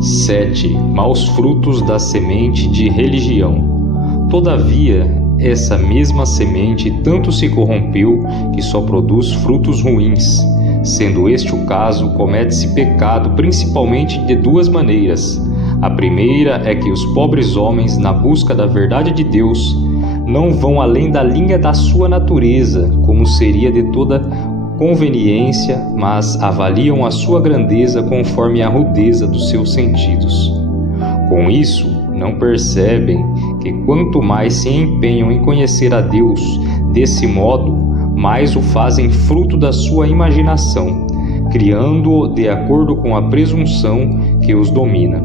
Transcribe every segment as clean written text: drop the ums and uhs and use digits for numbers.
7. Maus frutos da semente de religião. Todavia, essa mesma semente tanto se corrompeu que só produz frutos ruins. Sendo este o caso, comete-se pecado principalmente de duas maneiras. A primeira é que os pobres homens, na busca da verdade de Deus, não vão além da linha da sua natureza, como seria de toda conveniência, mas avaliam a sua grandeza conforme a rudeza dos seus sentidos. Com isso, não percebem que quanto mais se empenham em conhecer a Deus desse modo, mais o fazem fruto da sua imaginação, criando-o de acordo com a presunção que os domina.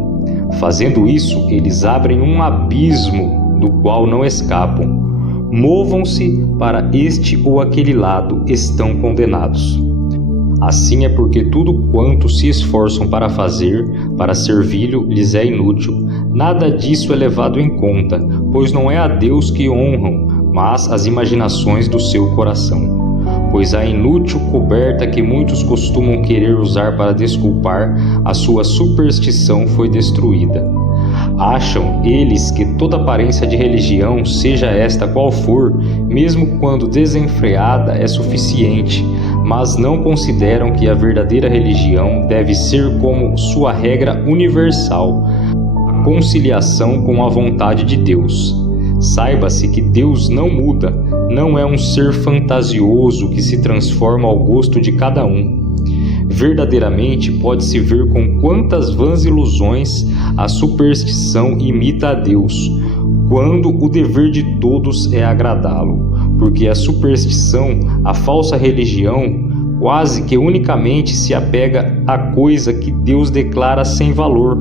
Fazendo isso, eles abrem um abismo do qual não escapam. Movam-se para este ou aquele lado, estão condenados. Assim é porque tudo quanto se esforçam para fazer, para servi-lo, lhes é inútil. Nada disso é levado em conta, pois não é a Deus que honram, mas as imaginações do seu coração. Pois a inútil coberta que muitos costumam querer usar para desculpar a sua superstição foi destruída. Acham eles que toda aparência de religião, seja esta qual for, mesmo quando desenfreada, é suficiente, mas não consideram que a verdadeira religião deve ser como sua regra universal, a conciliação com a vontade de Deus. Saiba-se que Deus não muda, não é um ser fantasioso que se transforma ao gosto de cada um. Verdadeiramente pode-se ver com quantas vãs ilusões a superstição imita a Deus, quando o dever de todos é agradá-lo, porque a superstição, a falsa religião, quase que unicamente se apega à coisa que Deus declara sem valor,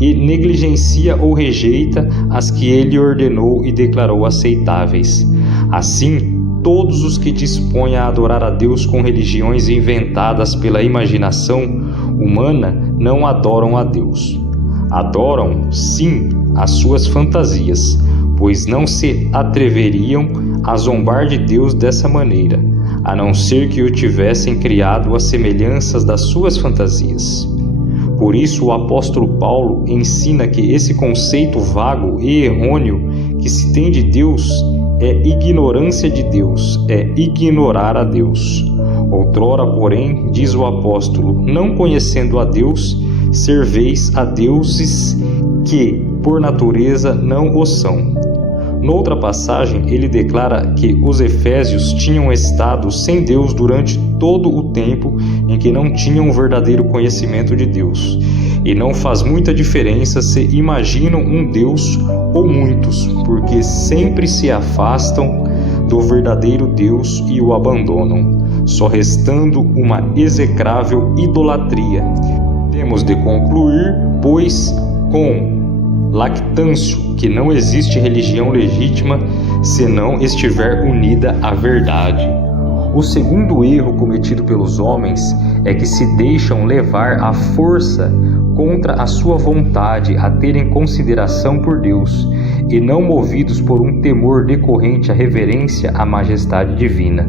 e negligencia ou rejeita as que ele ordenou e declarou aceitáveis. Assim, todos os que dispõem a adorar a Deus com religiões inventadas pela imaginação humana não adoram a Deus. Adoram, sim, as suas fantasias, pois não se atreveriam a zombar de Deus dessa maneira, a não ser que o tivessem criado às semelhanças das suas fantasias. Por isso o apóstolo Paulo ensina que esse conceito vago e errôneo que se tem de Deus é ignorância de Deus, é ignorar a Deus. Outrora, porém, diz o apóstolo, não conhecendo a Deus, serveis a deuses que, por natureza, não o são. Noutra passagem, ele declara que os efésios tinham estado sem Deus durante todo o tempo em que não tinham o verdadeiro conhecimento de Deus. E não faz muita diferença se imaginam um Deus ou muitos, porque sempre se afastam do verdadeiro Deus e o abandonam, só restando uma execrável idolatria. Temos de concluir, pois, com Lactâncio, que não existe religião legítima se não estiver unida à verdade. O segundo erro cometido pelos homens é que se deixam levar à força contra a sua vontade a terem consideração por Deus, e não movidos por um temor decorrente à reverência à majestade divina.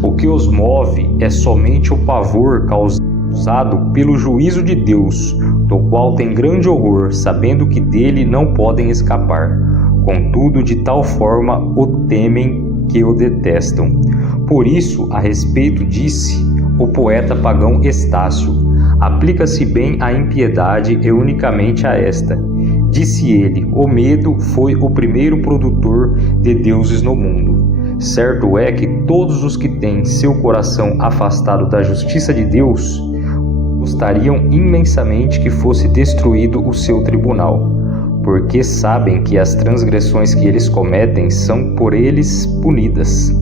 O que os move é somente o pavor causado pelo juízo de Deus, do qual tem grande horror, sabendo que dele não podem escapar. Contudo, de tal forma o temem que o detestam. Por isso, a respeito disse o poeta pagão Estácio: aplica-se bem à impiedade e unicamente a esta. Disse ele: o medo foi o primeiro produtor de deuses no mundo. Certo é que todos os que têm seu coração afastado da justiça de Deus gostariam imensamente que fosse destruído o seu tribunal, porque sabem que as transgressões que eles cometem são por eles punidas.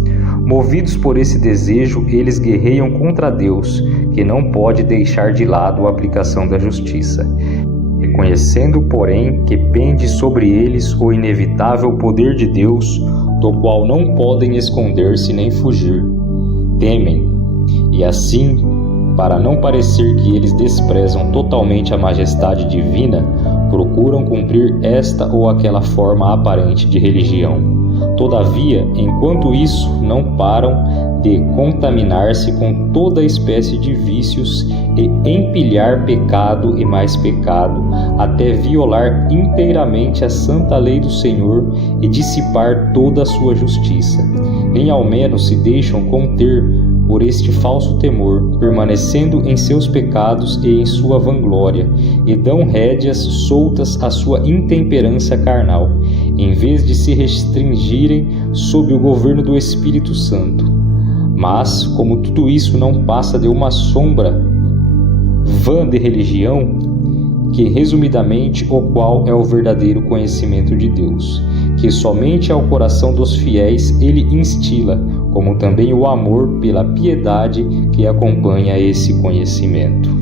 Movidos por esse desejo, eles guerreiam contra Deus, que não pode deixar de lado a aplicação da justiça, reconhecendo, porém, que pende sobre eles o inevitável poder de Deus, do qual não podem esconder-se nem fugir. Temem, e assim, para não parecer que eles desprezam totalmente a majestade divina, procuram cumprir esta ou aquela forma aparente de religião. Todavia, enquanto isso, não param de contaminar-se com toda espécie de vícios e empilhar pecado e mais pecado, até violar inteiramente a santa lei do Senhor e dissipar toda a sua justiça. Nem ao menos se deixam conter por este falso temor, permanecendo em seus pecados e em sua vanglória, e dão rédeas soltas à sua intemperância carnal, em vez de se restringirem sob o governo do Espírito Santo. Mas, como tudo isso não passa de uma sombra vã de religião, que resumidamente o qual é o verdadeiro conhecimento de Deus, que somente ao coração dos fiéis ele instila, como também o amor pela piedade que acompanha esse conhecimento.